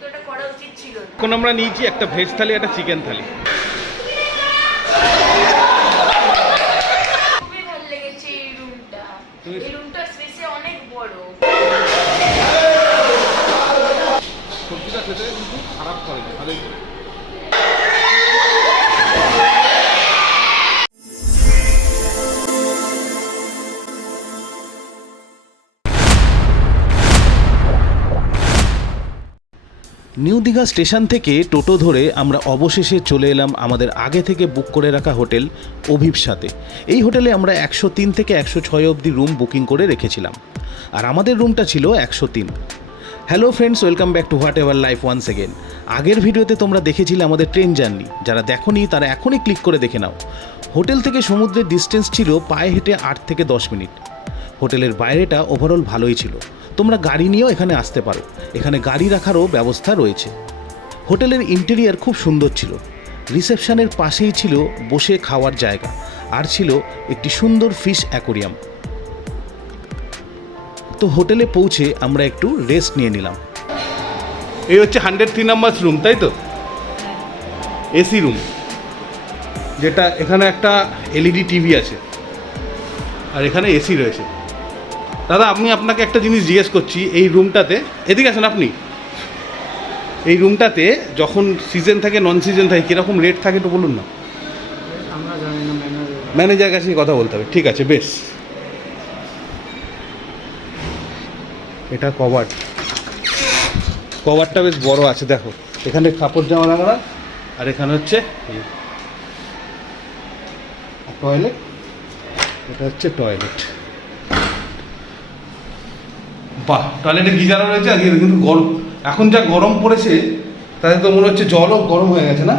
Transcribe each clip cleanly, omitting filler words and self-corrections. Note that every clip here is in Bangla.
কিন্তু এটা করা উচিত ছিল না। এখন আমরা নিয়েছি একটা ভেজ থালি, একটা চিকেন থালি। খুবই ভালো লেগেছে এই রুমটা। এই রুমটা স্পেসে অনেক বড়। সবজিটা খেতে কিন্তু খারাপ করে না, ভালোই করে। নিউ দীঘা স্টেশন থেকে টোটো ধরে আমরা অবশেষে চলে এলাম আমাদের আগে থেকে বুক করে রাখা হোটেল অভিবসাতে। এই হোটেলে আমরা 103 থেকে 106 অবধি রুম বুকিং করে রেখেছিলাম, আর আমাদের রুমটা ছিল 103। Hello friends, welcome back to whatever life once again. আগের ভিডিওতে তোমরা দেখেছিলে আমাদের ট্রেন জার্নি, যারা দেখোনি তারা এখনই ক্লিক করে দেখে নাও। হোটেল থেকে সমুদ্রের ডিস্টেন্স ছিল পায়ে হেঁটে 8 থেকে 10 মিনিট। হোটেলের বাইরেটা ওভারঅল ভালোই ছিল, তোমরা গাড়ি নিয়েও এখানে আসতে পারো, এখানে গাড়ি রাখারও ব্যবস্থা রয়েছে। হোটেলের ইন্টেরিয়ার খুব সুন্দর ছিল, রিসেপশনের পাশেই ছিল বসে খাওয়ার জায়গা, আর ছিল একটি সুন্দর ফিশ অ্যাকোরিয়াম। তো হোটেলে পৌঁছে আমরা একটু রেস্ট নিয়ে নিলাম। এই হচ্ছে 103 নাম্বার রুম, তাই তো? এসি রুম, যেটা এখানে একটা এলইডি টিভি আছে, আর এখানে এসি রয়েছে। দাদা, আপনাকে একটা জিনিস জিজ্ঞেস করছি, এই রুমটাতে, এদিকে আসেন আপনি, এই রুমটাতে যখন সিজন থাকে নন সিজন থাকে কীরকম রেট থাকে একটু বলুন না। আমরা জানি না, ম্যানেজার কাছে কথা বলতে হবে। ঠিক আছে, বেশ। এটা কভারটা বেশ বড় আছে, দেখো এখানে কাপড় জামা লাগানো, আর এখানে হচ্ছে টয়লেট। এটা হচ্ছে টয়লেট। বাহ, টয়লেটে গিজারও রয়েছে। আর কিন্তু গরম, এখন যা গরম পড়েছে তাতে তো মনে হচ্ছে জলও গরম হয়ে গেছে না?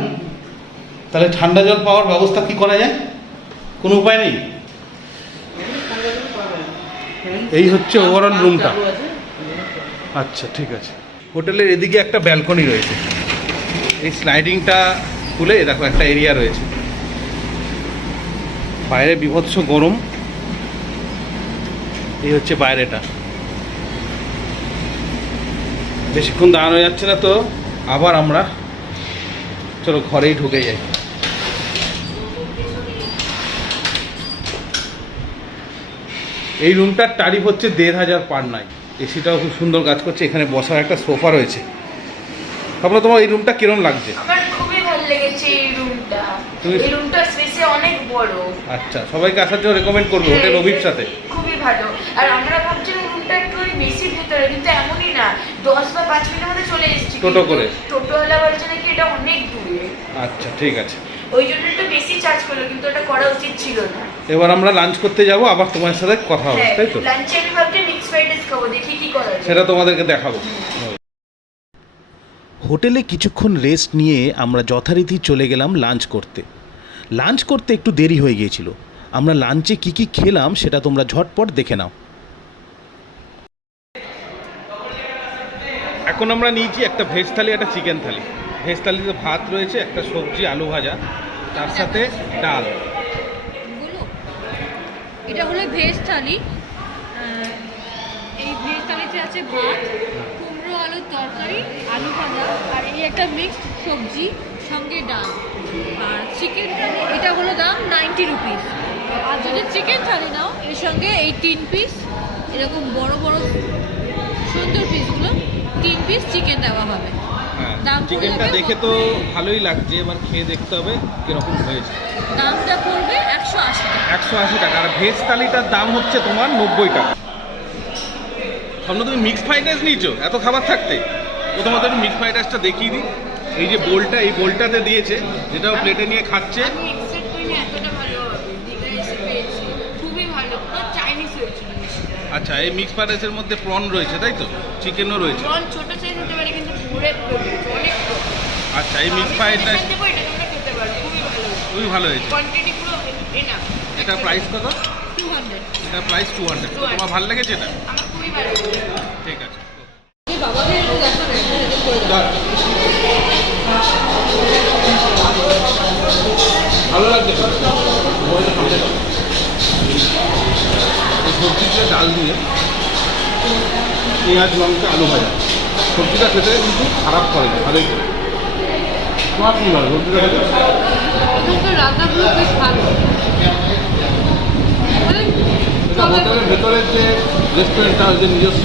তাহলে ঠান্ডা জল পাওয়ার ব্যবস্থা কি করা যায়? কোনো উপায় নেই? এই হচ্ছে ওভারঅল রুমটা। আচ্ছা, ঠিক আছে। হোটেলের এদিকে একটা ব্যালকনি রয়েছে, এই স্লাইডিংটা খুলে দেখো একটা এরিয়া রয়েছে। বাইরে বিভৎস গরম, এই হচ্ছে বাইরেটা। বেশিক্ষণ দাঁড়ানো যাচ্ছে না, তো আবার আমরা চলো ঘরেই ঢুকে যাই। এই রুমটার ট্যারিফ হচ্ছে 1500 পার নাইট। এসিটাও খুব সুন্দর কাজ করছে, এখানে বসার একটা সোফা রয়েছে। তারপরে তোমার এই রুমটা কিরম লাগছে? আমার খুবই ভালো লেগেছে এই রুমটা। এই রুমটা স্পেসে অনেক বড়। আচ্ছা, সবাইকে আসার জন্য রেকমেন্ড করবো হোটেল অভিবসাতে। খুবই ভালো। আর আমরা ভাবছিলাম রুমটা একটু বেশি ভেতরে, কিন্তু এমনই না, 10 বা 5 মিনিটের মধ্যে চলে এসেছি। টোটো করে? টোটোওয়ালা বলছে নাকি এটা অনেক দূরে। আচ্ছা, ঠিক আছে। ওই জন্য একটু বেশি চার্জ করলো, কিন্তু এটা করা উচিত ছিল না। এবার আমরা লাঞ্চ করতে যাব, আবার তোমার সাথে কথা হবে, তাই তো? লাঞ্চে আমি ভাবছি মিক্স ফ্রাইড রাইস খাবো, দেখি কি করা যায়। সেটা তোমাদেরকে দেখাবো। হোটেলে কিছুক্ষণ রেস্ট নিয়ে আমরা যথারীতি চলে গেলাম লাঞ্চ করতে। লাঞ্চ করতে একটু দেরি হয়ে গিয়েছিল। আমরা লাঞ্চে কি কি খেলাম সেটা তোমরা ঝটপট দেখে নাও। এখন আমরা নিয়েছি একটা ভেজ থালি, একটা চিকেন থালি। ভেজ থালিতে ভাত রয়েছে, একটা সবজি আলু ভাজা, তার সাথে ডাল। এটা হলো ভেজ থালি। এই ভেজ থালিতে আছে ভাত, কুমড়ো আলুর তরকারি, আলু ভাজা, আর এই একটা মিক্সড সবজি, সঙ্গে ডাল। আর চিকেন থালি, এটা হলো দাম 90 রুপিস। আর যদি চিকেন থালি নাও, এর সঙ্গে এই 3 পিস এরকম বড় বড় সুন্দর পিসগুলো 3 পিস চিকেন দেওয়া হবে। চিকেনটা দেখে তো ভালোই লাগছে, এবার খেয়ে দেখতে হবে কিরকম হয়েছে। দামটা পড়বে 180 টাকা। 180 টাকা। আর ভেজ থালিটার দাম হচ্ছে তোমার 90 টাকা। সামনে তুমি মিক্সড ফ্রাইড রাইস নিয়েছো এত খাবার থাকতে? প্রথমত একটু মিক্সড ফ্রাইড রাইসটা দেখিয়ে দিই। এই যে বোলটা, এই বোলটাতে দিয়েছে, যেটা প্লেটে নিয়ে খাচ্ছে। আমি এক্সপেক্ট করিনি এতটা ভালো হবে। দীঘা এসে পেয়েছি, খুবই ভালো, পুরো চাইনিজ হয়েছিল জিনিসটা। আচ্ছা, এই মিক্সড ফ্রাইড রাইসের মধ্যে প্রন রয়েছে, তাই তো? চিকেনও রয়েছে। প্রন ছোট সাইজ হতে পারে, কিন্তু পুরো অনেক বড়। আচ্ছা, এই মিক্সড ফ্রাইড রাইস দেবো, এটা তোমরা খেতে পারো, খুবই ভালো। খুবই ভালো হয়েছে। কোয়ান্টিটি পুরো এনাফ। এটার প্রাইস কত? 200। এটার প্রাইস 200। তোমার ভালো লেগেছে এটা? আমার খুবই ভালো লেগেছে। ঠিক আছে। এই বাবাকে একটু দেখা না, এরকম করে দাও। ভালো লাগছে তো? এই সবজিটা ডাল দিয়ে পেঁয়াজ লঙ্কা আলু ভাজা, সবজিটা খেতে কিন্তু খারাপ করে না, ভালোই করে। তোমার কী ভালো সবজিটা খেতে? এখানকার রান্নাগুলো বেশ ভালো, মানে এটা হোটেলের ভেতরের যে রেস্টুরেন্টটা, যে নিজস্ব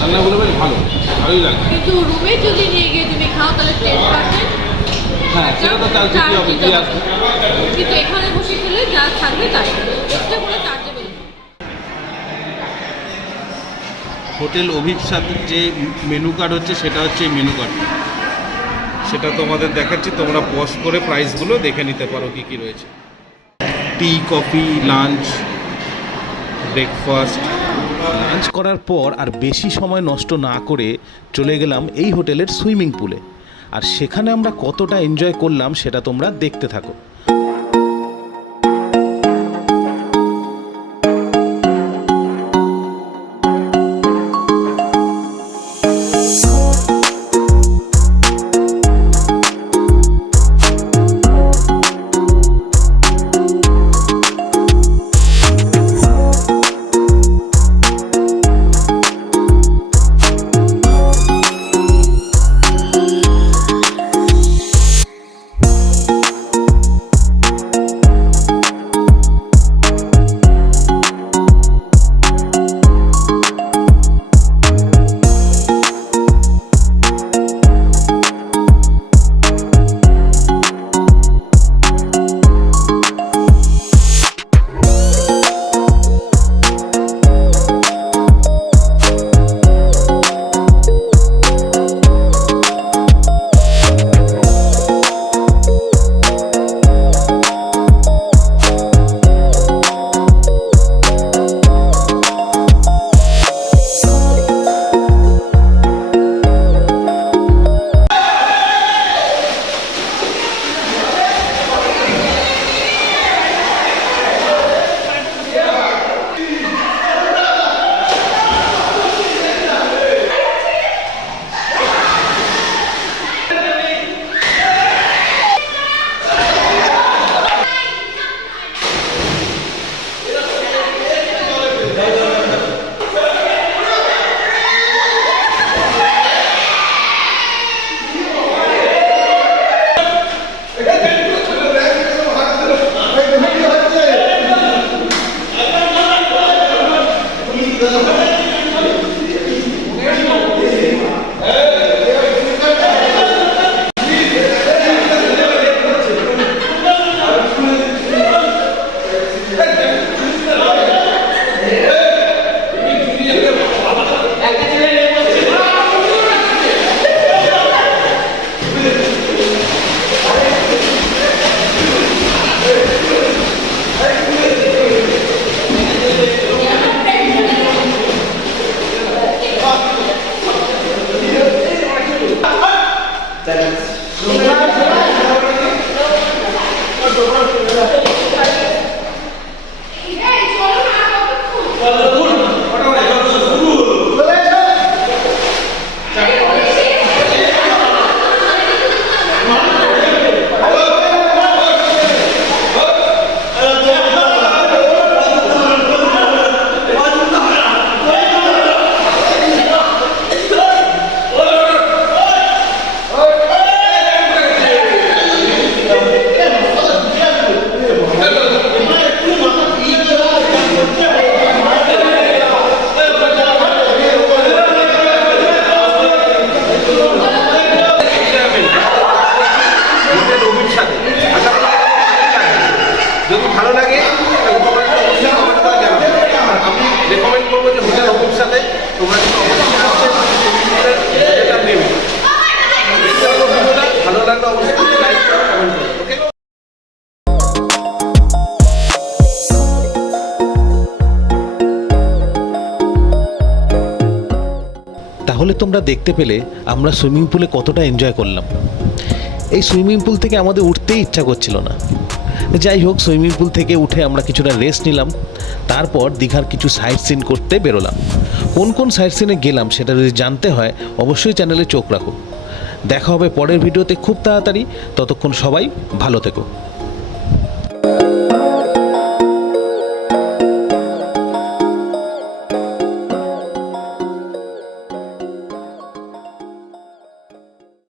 রান্নাগুলো বেশ ভালোই লাগে। কিন্তু রুমে যদি নিয়ে গিয়ে তুমি খাও তাহলে 10% হ্যাঁ, সেটা তো চার্জ দিতে হবে, কি আসবে। কিন্তু এখানে বসে খেলে যা থাকবে তাই, এক্সট্রা কোনো চার্জেবল। হোটেল অভিপ্সাদ যে মেনু কার্ড হচ্ছে সেটা হচ্ছে এই মেনু কার্ড, সেটা তোমাদের দেখাচ্ছি, তোমরা পজ করে প্রাইসগুলো দেখে নিতে পারো কী কী রয়েছে। টি, কফি, লাঞ্চ, ব্রেকফাস্ট। লাঞ্চ করার পর আর বেশি সময় নষ্ট না করে চলে গেলাম এই হোটেলের সুইমিং পুলে, আর সেখানে আমরা কতটা এনজয় করলাম সেটা তোমরা দেখতে থাকো। তাহলে তোমরা দেখতে পেলে আমরা সুইমিং পুলে কতটা এনজয় করলাম। এই সুইমিং পুল থেকে আমাদের উঠতেই ইচ্ছা করছিল না। যাই হোক, সুইমিং পুল থেকে উঠে আমরা কিছুটা রেস্ট নিলাম, তারপর দীঘার কিছু সাইট সিন করতে বেরোলাম। কোন কোন সাইট সিনে গেলাম সেটা যদি জানতে হয় অবশ্যই চ্যানেলে চোখ রাখো। দেখা হবে পরের ভিডিওতে খুব তাড়াতাড়ি, ততক্ষণ সবাই ভালো থেকো।